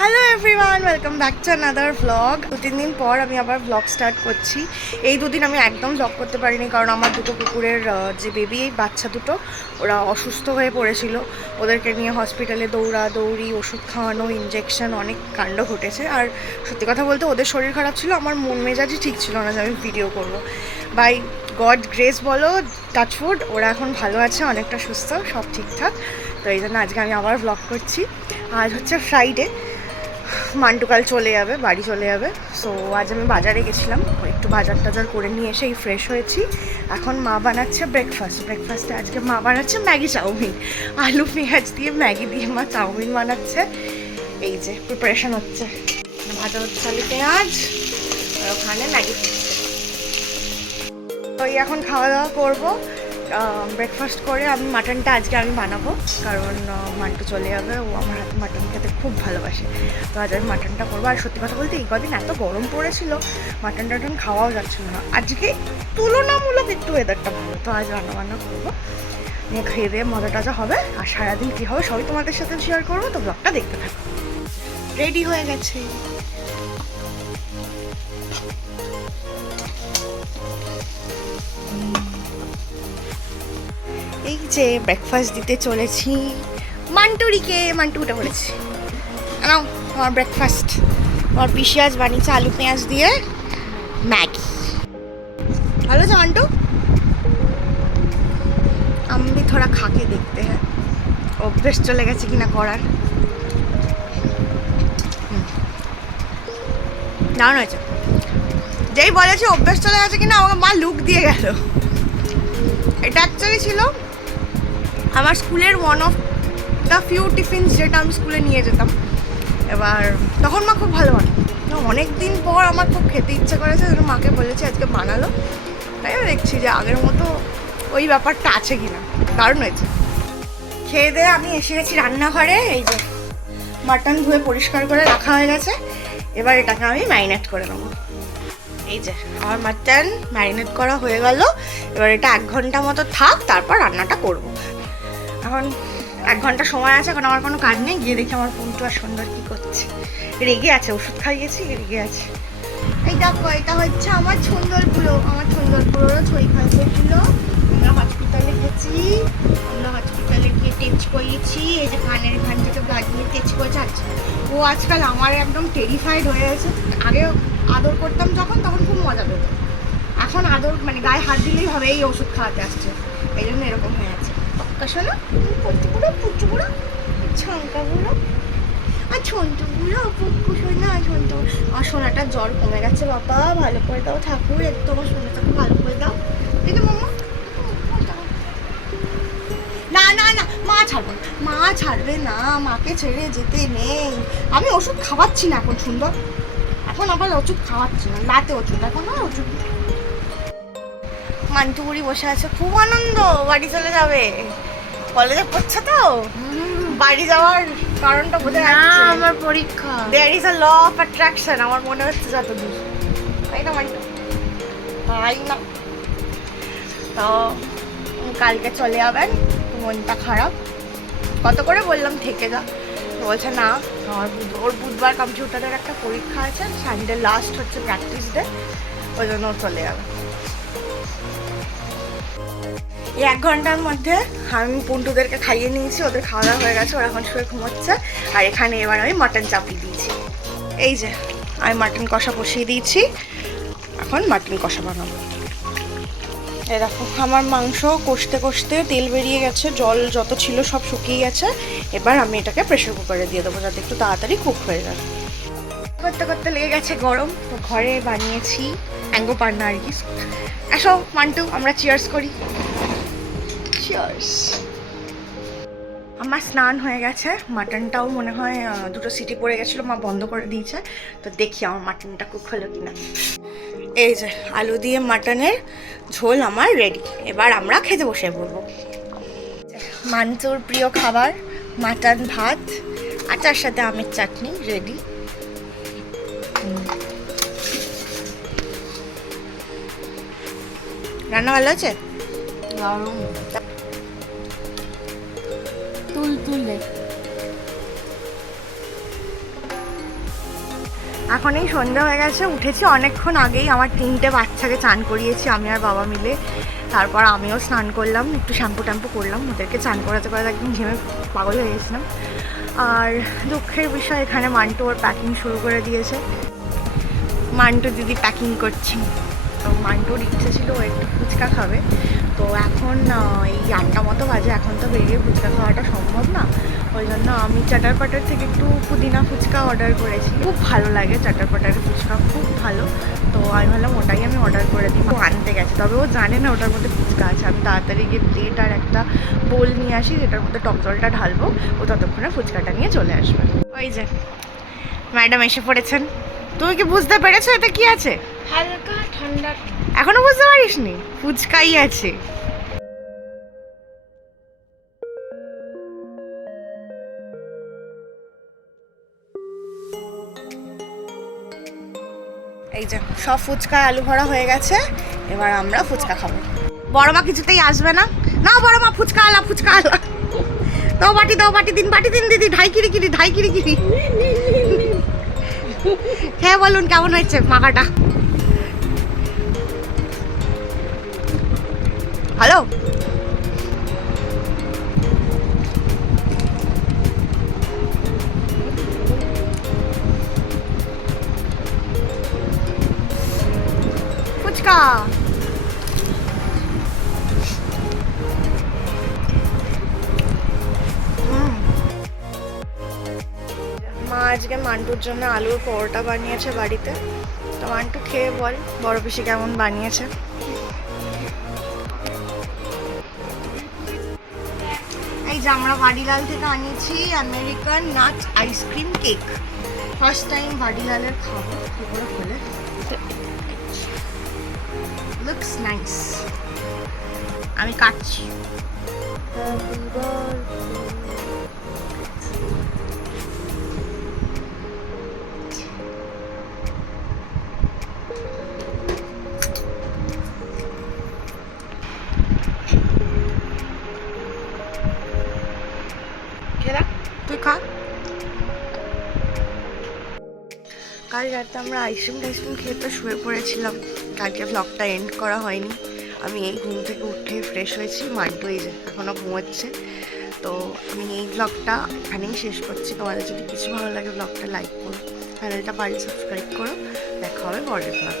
Hello everyone welcome back to another vlog দু তিন দিন পর আমি আবার ভ্লগ স্টার্ট করছি। এই দুদিন আমি একদম ভ্লগ করতে পারিনি, কারণ আমার দুটো কুকুরের যে বেবি বাচ্চা দুটো, ওরা অসুস্থ হয়ে পড়েছিল। ওদেরকে নিয়ে হসপিটালে দৌড়া, দৌড়ি, ওষুধ খাওয়ানো ইঞ্জেকশন অনেক কাণ্ড ঘটেছে। আর সত্যি কথা বলতে ওদের শরীর খারাপ ছিল, আমার মন মেজাজই ঠিক ছিল না যে আমি ভিডিও করব। বাই গড গ্রেস বলো টাচফুড ওরা এখন ভালো আছে, অনেকটা সুস্থ, সব ঠিকঠাক। তো এই জন্য আজকে আমি আবার ব্লগ করছি। আজ হচ্ছে ফ্রাইডে মান্টু কাল চলে যাবে, বাড়ি চলে যাবে। সো আজ আমি বাজারে গেছিলাম। একটু বাজার টাজার করে নিয়ে এসেই ফ্রেশ হয়েছি। এখন মা বানাচ্ছে ব্রেকফাস্ট ব্রেকফাস্টে আজকে মা বানাচ্ছে ম্যাগি চাউমিন। আলু, পেঁয়াজ দিয়ে ম্যাগি দিয়ে মা চাউমিন বানাচ্ছে। এই যে প্রিপারেশন হচ্ছে। ভাজা হচ্ছে আলু, পেঁয়াজ। ওখানে ম্যাগি। ওই এখন খাওয়া দাওয়া করব। ব্রেকফাস্ট করে আমি মাটনটা আজকে আমি বানাবো। কারণ মান্টু চলে যাবে, ও আমার হাতে মাটন খেতে খুব ভালোবাসে। তো আজ আমি মাটনটা করব। আর সত্যি কথা বলতে, এই কদিন এত গরম পড়েছিল মাটন টাটন খাওয়াও যাচ্ছিল না। আজকে তুলনামূলক একটু ওয়েদারটা ভালো। তো আজ রান্না বান্না করব। নিয়ে খেয়ে দিয়ে মজা টাজা হবে। আর সারাদিন কী হবে, সবই তোমাদের সাথে শেয়ার করব। তো ব্লগটা দেখতে থাকো। রেডি হয়ে গেছে। এই যে ব্রেকফাস্ট দিতে চলেছি, মান্টুরিকে, মান্টুটা বলেছি। নাও, আমার ব্রেকফাস্ট আমার পিসি বানিয়েছে আলু পেঁয়াজ দিয়ে ম্যাগি। ভালো আছে, মান্টু? আমি থোড়া খাকে দেখতে হ্যাঁ। অভ্যেস চলে গেছে কিনা করার। দারুণ হয়েছে। যেই বলেছে অভ্যেস চলে গেছে কিনা, আমাকে মা লুক দিয়ে গেল। এটা অ্যাকচুয়ালি ছিল আমার স্কুলের one of the few tiffins যেটা আমি স্কুলে নিয়ে যেতাম। এবার তখন মা খুব ভালো বানাতো। অনেক দিন পর আমার খুব খেতে ইচ্ছে করেছে মাকে বলেছি আজকে বানালো। তাই দেখছি যে আগের মতো ওই ব্যাপারটা আছে কিনা। দারুণ হয়েছে। খেয়ে দিয়ে আমি এসে গেছি রান্নাঘরে, এই যে মাটন ধুয়ে পরিষ্কার করে রাখা হয়ে গেছে। এবার এটাকে আমি ম্যারিনেট করে নেব। এই যে, আমার মাটন ম্যারিনেট করা হয়ে গেল। এবার এটা এক ঘণ্টা মতো থাক, তারপর রান্নাটা করব। এখন এক ঘণ্টা সময় আছে, এখন আমার কোনো কাজ নেই, গিয়ে দেখি আমার পুন্টু আর সুন্দর কী করছে। রেগে আছে, ওষুধ খাইয়েছি, রেগে আছে। এই দেখো, এটা হচ্ছে আমার সুন্দরগুলো আমার সুন্দরগুলোরও ছই খাইয়েছিল আমরা হসপিটালে গেছি, আমরা হসপিটালে গিয়ে টেচ করিয়েছি, এই যে কানের এখান থেকে ব্লাড নিয়ে টেচ করেছে আচ্ছা। ও আজকাল আমার একদম টেরিফাইড হয়ে গেছে। আগে আদর করতাম যখন, তখন খুব মজা পেত। এখন আদর মানে গায়ে হাত দিলেই হবে, এই ওষুধ খাওয়াতে আসছে। এই জন্য এরকম হয়ে আছে পক্কা শোনো পড়তে পুচু পুরো ছাঙ্কাগুলো, আর ছন্তুগুলো পুক্কু শোনা ছন্তু। আমার সোনাটার জ্বর কমে গেছে, বাবা, ভালো করে দাও ঠাকুর একটু আমার সোনাটাকে ভালো করে দাও। এই তো মামা না না না, মা ছাড়বে না। মা ছাড়বে না, মাকে ছেড়ে যেতে নেই। আমি ওষুধ খাওয়াচ্ছি না এখন, সুন্দর। এখন আবার ওষুধ খাওয়াচ্ছি না, রাতে ওষুধ, এখন আর ওষুধ মান্টুগুড়ি বসে আছে খুব আনন্দ বাড়ি চলে যাবে। কলেজে পড়ছে তো? বাড়ি যাওয়ার কারণটা বোঝা না যাচ্ছে আমার পরীক্ষা। There is a law of attraction আমার মনে হচ্ছে যতদূর। তাই না মান্টু? তাই না। তো কালকে চলে যাবেন মনটা খারাপ। কত করে বললাম থেকে যা। তো বলছে না আমার ওর বুধবার কম্পিউটারের একটা পরীক্ষা আছে সানডে লাস্ট হচ্ছে প্র্যাকটিস ডে ওই জন্য চলে যাবে। এই এক ঘণ্টার মধ্যে আমি পুন্টুদেরকে খাইয়ে নিয়েছি, ওদের খাওয়া দাওয়া হয়ে গেছে, ওরা এখন শুয়ে ঘুমোচ্ছে। আর এখানে এবার আমি মাটন চাপিয়ে দিয়েছি। এই যে, আমি মাটন কষা বসিয়ে দিয়েছি। এখন মাটন কষা বানাবো। দেখো, আমার মাংস কষতে কষতে তেল বেরিয়ে গেছে, জল যত ছিল সব শুকিয়ে গেছে। এবার আমি এটাকে প্রেশার কুকারে দিয়ে দেবো, যাতে একটু তাড়াতাড়ি কুক হয়ে যায়। করতে করতে লেগে গেছে গরম। তো ঘরে বানিয়েছি অ্যাঙ্গো পান্না আর কি। আসো মান্টু, আমরা চিয়ার্স করি। চিয়ার্স আমার স্নান হয়ে গেছে মাটনটাও মনে হয় দুটো সিটি পড়ে গেছিল মা বন্ধ করে দিয়েছে। তো দেখি আমার মাটনটা কুক হলো কিনা। এই যে আলু দিয়ে মাটনের ঝোল আমার রেডি এবার আমরা খেতে বসে পড়ব। মান্তুর প্রিয় খাবার মাটন ভাত আর তার সাথে আমের চাটনি রেডি রান্না ভালো আছে? এখন এই সন্ধ্যা হয়ে গেছে, উঠেছি অনেকক্ষণ আগেই, আমার তিনটে বাচ্চাকে চান করিয়েছি আমি আর বাবা মিলে। তারপর আমিও স্নান করলাম, একটু শ্যাম্পু ট্যাম্পু করলাম, ওদেরকে চান করাতে করাতে একদম ঘেমে পাগল হয়ে গেছিলাম। আর দুঃখের বিষয়, এখানে মান্টু ওর প্যাকিং শুরু করে দিয়েছে। মান্টু দিদি প্যাকিং করছি। তো মান্টুর ইচ্ছে ছিল ও একটু ফুচকা খাবে। তো এখন এই আটটা মতো বাজে, এখন তো বেরিয়ে ফুচকা খাওয়াটা সম্ভব না। ওই জন্য আমি চাটার পাটার থেকে একটু পুদিনা ফুচকা অর্ডার করেছি। খুব ভালো লাগে চাটার পাটারের ফুচকা খুব ভালো। তো আমি ভাবলাম ওটাই আমি অর্ডার করে দিই। আনতে গেছে তবে ও জানে না ওটার মধ্যে ফুচকা আছে। আমি তাড়াতাড়ি গিয়ে প্লেট আর একটা বোল নিয়ে আসি যেটার মধ্যে টক জলটা ঢালবো। ও ততক্ষণে ফুচকাটা নিয়ে চলে আসবে। ওই যে ম্যাডাম এসে পড়েছেন। তুমি কি বুঝতে পেরেছ এতে কি আছে? হালকা ঠান্ডা। এখনও বুঝতে পারিসনি? ফুচকাই আছে। যে সব ফুচকা আলু ভরা হয়ে গেছে, এবার আমরা ফুচকা খাব। বড় মা কিছুতেই আসবে না। না বড় মা, ফুচকা আলা ফুচকা আলা। দাও বাটি দাও বাটি দিন বাটি দিন, দিদি, ঢাই কিরি কিরি, ঢাই কিরি কিরি। হ্যাঁ বলুন কেমন হয়েছে মাখাটা? হ্যালো? আজকে মান্টুর জন্য আলুর পরোটা বানিয়েছে বাড়িতে। তো মান্টু খেয়ে বল বড় পিসি কেমন বানিয়েছে? এই যে আমরা বাড়িলাল থেকে আনিয়েছি American nut ice cream cake first time বাড়িলালের খাব কি করে খুলে? লুকস নাইস আমি কাটছি। কাল রাতে আমরা আইসক্রিম টাইসক্রিম খেয়ে তো শুয়ে পড়েছিলাম। কালকে ব্লগটা এন্ড করা হয়নি। আমি এই ঘুম থেকে উঠে ফ্রেশ হয়েছি, মান্টু এই যে এখনও ঘুমোচ্ছে। তো আমি এই ব্লগটা এখানেই শেষ করছি। তোমাদের যদি কিছু ভালো লাগে ব্লগটা লাইক করো চ্যানেলটা বাড়ি সাবস্ক্রাইব করো। দেখা হবে পরের ব্লগ